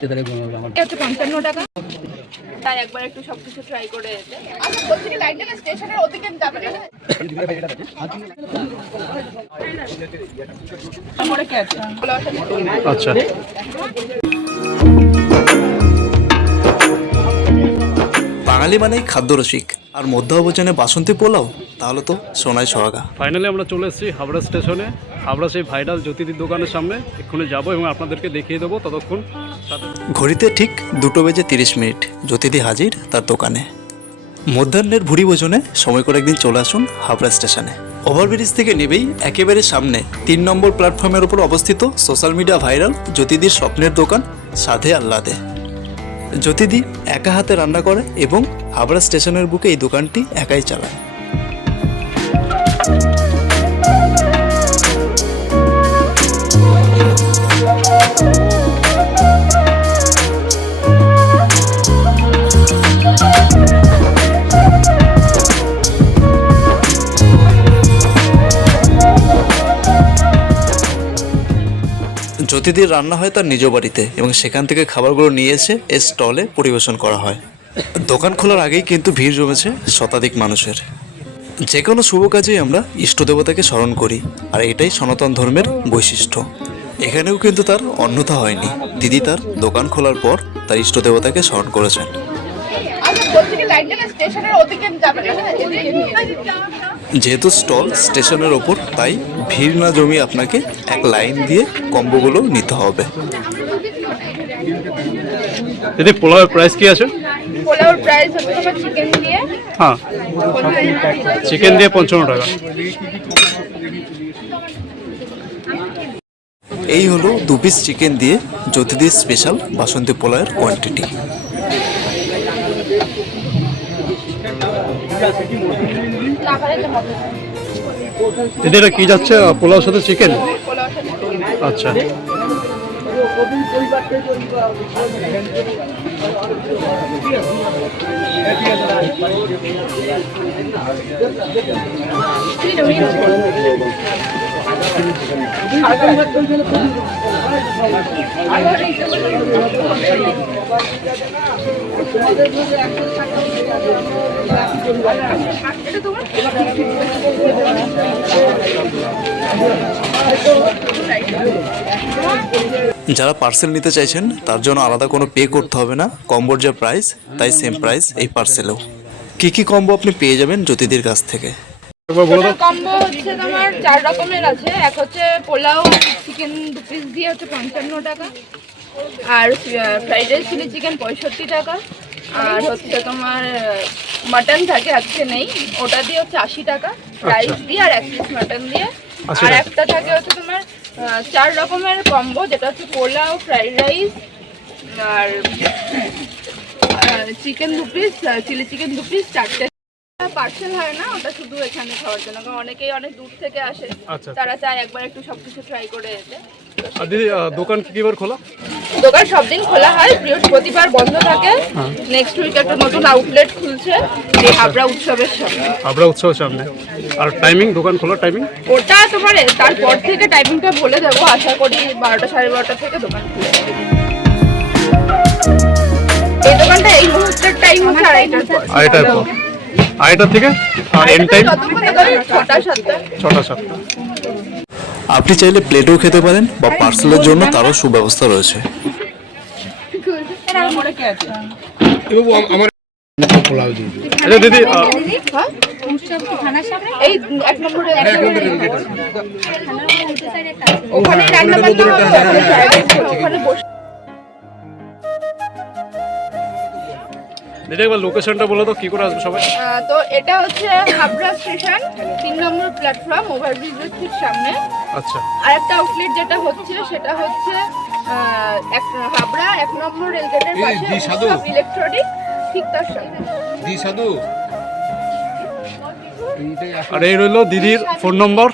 টাকা তাই একবার একটু সবকিছু ট্রাই করে যেতে। আচ্ছা কোথা থেকে লাইট না স্টেশনের ওদিকে যাবে না আচ্ছা বাঙালি মানেই খাদ্যরসিক, আর মধ্যাহ্নভোজনে বাসন্তী পোলাও তাহলে তো সোনায় সোহাগা। ফাইনালি আমরা চলে এসেছি হাবড়া স্টেশনে। হাবড়া সেই ভাইরাল জ্যোতিদির দোকানের সামনে এক্ষুনি যাবো এবং আপনাদেরকে দেখিয়ে দেবো। ততক্ষণ ঘড়িতে ঠিক 2:30 জ্যোতিদি হাজির তার দোকানে। মধ্যাহ্নের ভুরি ভোজনে সময় করে একদিন চলে আসুন হাবড়া স্টেশনে। ওভারব্রিজ থেকে নেবেই একেবারে সামনে 3 নম্বর প্ল্যাটফর্মের উপর অবস্থিত সোশ্যাল মিডিয়া ভাইরাল জ্যোতিদির স্বপ্নের দোকান সাধে আহ্লাদে। জ্যোতিদি একা হাতে রান্না করে এবং হাবড়া স্টেশনের বুকে এই দোকানটি একাই চালায়। জ্যোতিদির রান্না হয় তার নিজ বাড়িতে এবং সেখান থেকে খাবারগুলো নিয়ে এসে এই স্টলে পরিবেশন করা হয়। দোকান খোলার আগেই কিন্তু ভিড় জমেছে শতাধিক মানুষের। যে কোনো শুভ কাজেই আমরা ইষ্টদেবতাকে স্মরণ করি, আর এটাই সনাতন ধর্মের বৈশিষ্ট্য। এখানেও কিন্তু তার অন্যথা হয়নি। দিদি তার দোকান খোলার পর তার ইষ্টদেবতাকে স্মরণ করেছেন। যেহেতু স্টল স্টেশনের ওপর, তাই ভিড় না জমিয়ে আপনাকে এক লাইন দিয়ে কম্বোগুলো নিতে হবে। দিদি পোলাওয়ের প্রাইস কি আছে? পোলাওর প্রাইস হচ্ছে তোমার চিকেন দিয়ে, হ্যাঁ চিকেন দিয়ে 55 টাকা। এই হলো 2 পিস চিকেন দিয়ে জ্যোতিদির স্পেশাল বাসন্তী পোলাওয়ের কোয়ান্টিটি। দিদি এটা কি যাচ্ছে? পোলাওর সাথে চিকেন? আচ্ছা যারা পার্সেল নিতে চাইছেন তার জন্য আলাদা কোনো পে করতে হবে না। কম্বোর যে প্রাইস তাই সেম প্রাইস এই পার্সেলেও। কি কম্বো আপনি পেয়ে যাবেন জ্যোতিদির কাছ থেকে? কম্বো হচ্ছে তোমার 4 রকমের আছে। এক হচ্ছে পোলাও চিকেন 2 পিস দিয়ে হচ্ছে 55 টাকা, আর ফ্রাইড রাইস চিলি চিকেন 65 টাকা, আর হচ্ছে তোমার মাটন থাকে আজকে নেই, ওটা দিয়ে হচ্ছে 80 টাকা রাইস দিয়ে, আর 1 পিস মাটন দিয়ে। আর একটা থাকে হচ্ছে তোমার 4 রকমের কম্বো, যেটা হচ্ছে পোলাও ফ্রাইড রাইস আর chicken 2 piece chilli chicken 2 piece 4টে। পার্সেল হয় না, ওটা শুধু এখানে খাওয়ার জন্য, কারণ অনেকেই অনেক দূর থেকে আসে, তারা চায় একবার একটু সবকিছু ট্রাই করে যেতে। আর দিদি দোকান কিবার খোলা? দোকান সব দিন খোলা হয়, বৃহস্পতিবার বন্ধ থাকে। নেক্সট উইক একটা নতুন আউটলেট খুলছে এই হাবড়া উৎসবের সামনে। হাবড়া উৎসবের সামনে। আর টাইমিং, দোকান খোলার টাইমিং? ওটা তোমার তারপর থেকে টাইমিংটা বলে দেবো, আশা করি 12টা 12:30 থেকে দোকান খুলে যাবে। এই দোকানটা এই মুহূর্তের টাইম হচ্ছে 2:30টার পর। 2:30 থেকে আর এন্ড টাইম 6টা 7টা। 6টা 7টা। আপনি চাইলে প্লেটেও খেতে পারেন বা পার্সেলের জন্য তারও সুব্যবস্থা রয়েছে। দিদি এই 1 নম্বরে ওখানে রান্না বান্না ওখানে বসে। দিদি একবার লোকেশনটা বলে দাও, কি করে আসবে সবাই? তো এটা হচ্ছে হাবড়া স্টেশন 3 নম্বর প্ল্যাটফর্ম, ওভারব্রিজের ঠিক সামনে। আচ্ছা। আর একটা আউটলেট যেটা হচ্ছে সেটা হচ্ছে হাবড়া 1 নম্বর রেলগেটের পাশে ইলেকট্রনিক, ঠিক তার সামনে। আর এই রইল দিদির ফোন নম্বর।